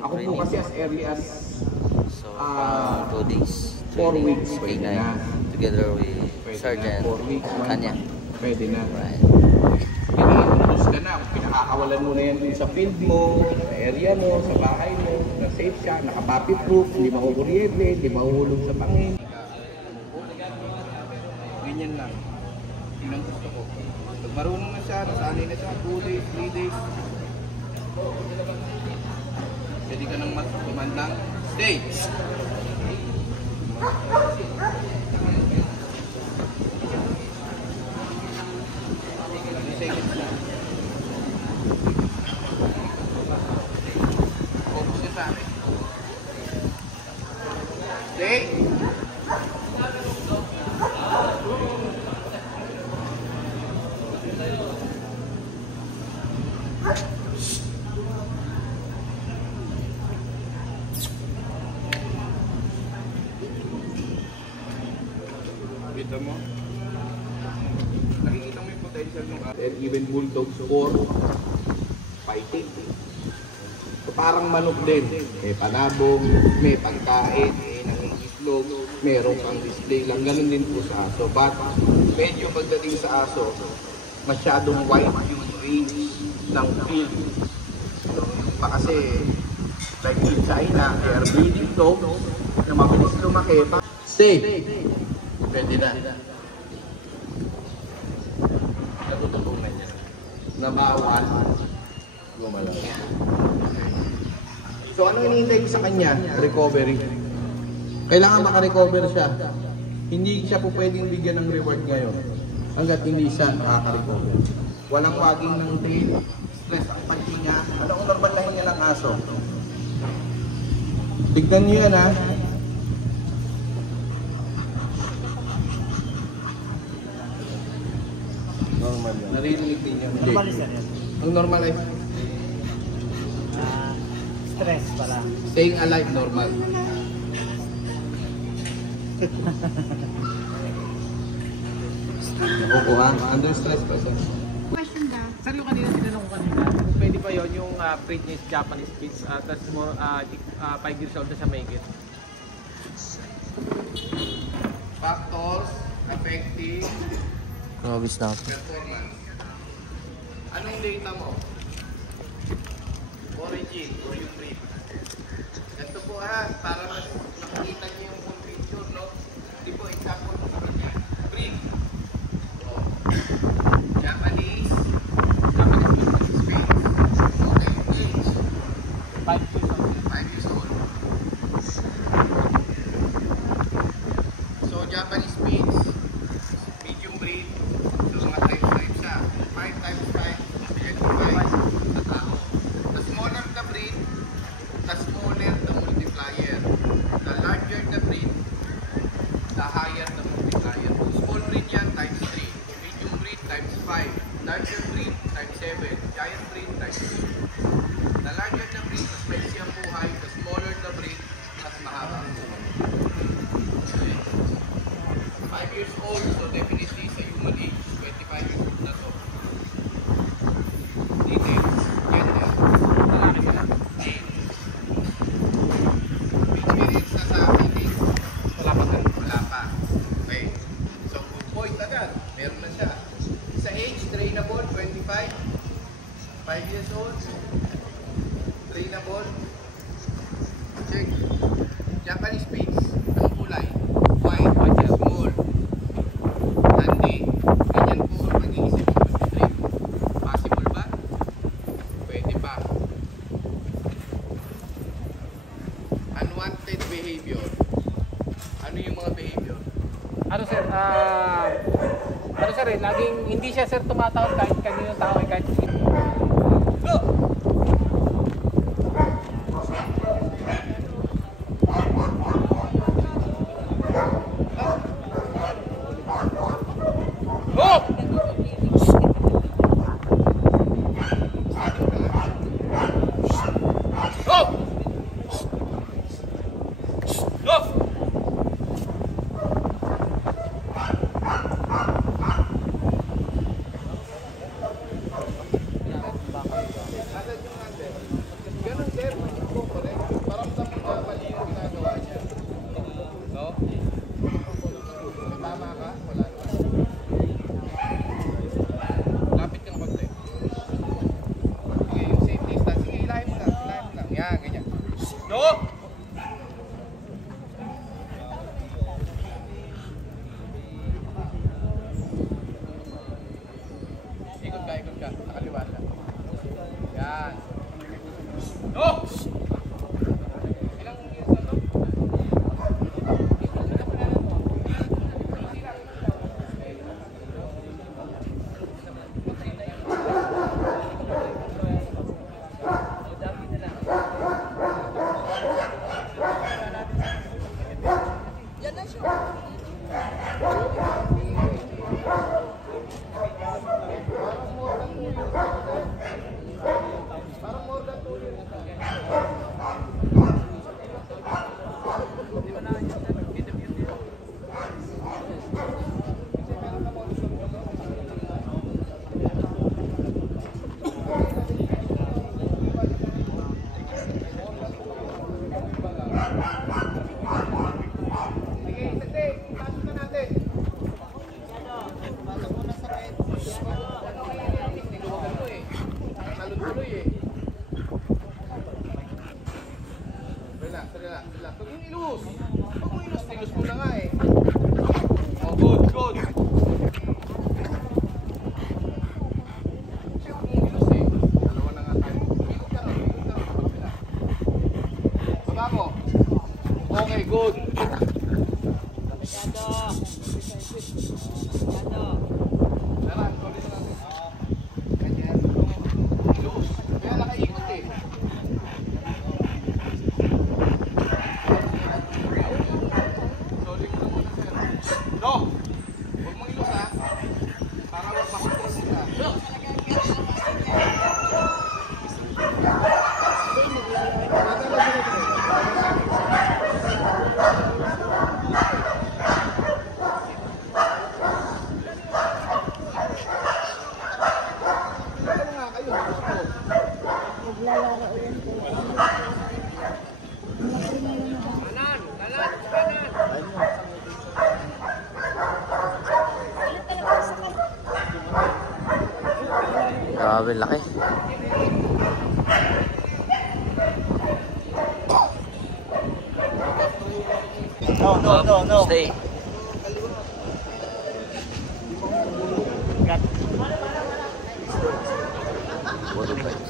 Ako po kasi as early as 2 days, 4 weeks pwede na. together with Sergeant Kanya. Pwede na. Right. Pinag-introduce ka na. Pinakakawalan mo na yan din sa field mo, sa area mo, sa bahay mo, na safe siya, naka-puppy-proof, hindi makukuryente, hindi mahuhulog sa pangin. Ganyan lang. Yun ang gusto ko. Pag marunong na siya, nasanay na siya, 2 days, 3 days. Pwede ka nang tumandang. Stay! Focus niya sa akin. Stay! Kita mo? Nakikita mo yung potential ng and even bulldogs for fighting. So parang manok din. May panabong, may pagkain, may nangingitlog, meron kang display lang. Ganun din po sa aso. But medyo pagdating sa aso, masyadong wide yung range ng field. So yung pa kasi like in China, they are breeding dogs na mabilis lumaki. Stay! Pwede na. Natutubog na niya. Nabawal. Gumalaw. So anong hinihintay ko sa kanya? Recovery. Kailangan makarecover siya. Hindi siya po pwedeng bigyan ng reward ngayon hanggat hindi siya makaka-recover. Walang waging ng tail, stress ang pati niya. Anong normal na hinga ng aso? Tignan niyo yan ha. Normal yan. Narinig din yan. Normal yan. Ang normal ay stress pala. staying alive, normal. Nakukuha. Under stress pa siya. Question daw. Sir, yung kanina tinanong ko kanina, kung pwede pa yun yung Preakness Japanese Spitz, tapos more 5 years old na siya mahigit. Factors affecting Nobis na ako. performance. Anong data mo? Origin or yung breed? Ito po para mas nakikita niyo yung full picture, no? Di po, example mo sa kanya. Breed. Oh. Japanese Spitz. Okay, age. 5 years old. 5 years old. So, Japanese Spitz, medium breed. So, mga type siya. 5 times 5, 25 sa tao. The smaller the breed, the smaller the multiplier. The larger the breed, the higher the multiplier. Kung small breed yan, times 3. Medium breed, times 5. Larger breed, times 7. Giant breed, times 2. The larger the breed, mas maiksi ang buhay. The smaller the breed, mas mahaba ang buhay. 5 years old, so definitely sa human age, 25 years old na to. Details, gender, Lalaki sila. age. Experience na sa akin eh. Wala pa sir. Wala pa. Okay. So, good point agad. Meron na siya. Sa age, trainable, 25. 5 years old. Trainable. Check. Japanese Spitz. Ang kulay. White. Small. Handy. Ganyan po ang pag-iisip ko. Possible ba? Pwede pa. Unwanted behavior. ano sir, laging hindi siya sir tumatawag kahit kaninong tao kahit go! Ikot ka, nakaliwa ka. Yan. No! Ilang years na to? Yan na siya. Pag yung ilus. Pag mo ilus mo na nga eh. Oh, good, good. Siya kung ilus eh. Dalawa na nga tayo. Ikot ka na. Baba mo. Okay, good. Daran, tuloy na natin. Ganyan. Ilus. Kaya nakaikot eh. No! Huwag mong ilus ha. Para huwag makatulog sila. Grabe, laki. No. Stay. Puro guys.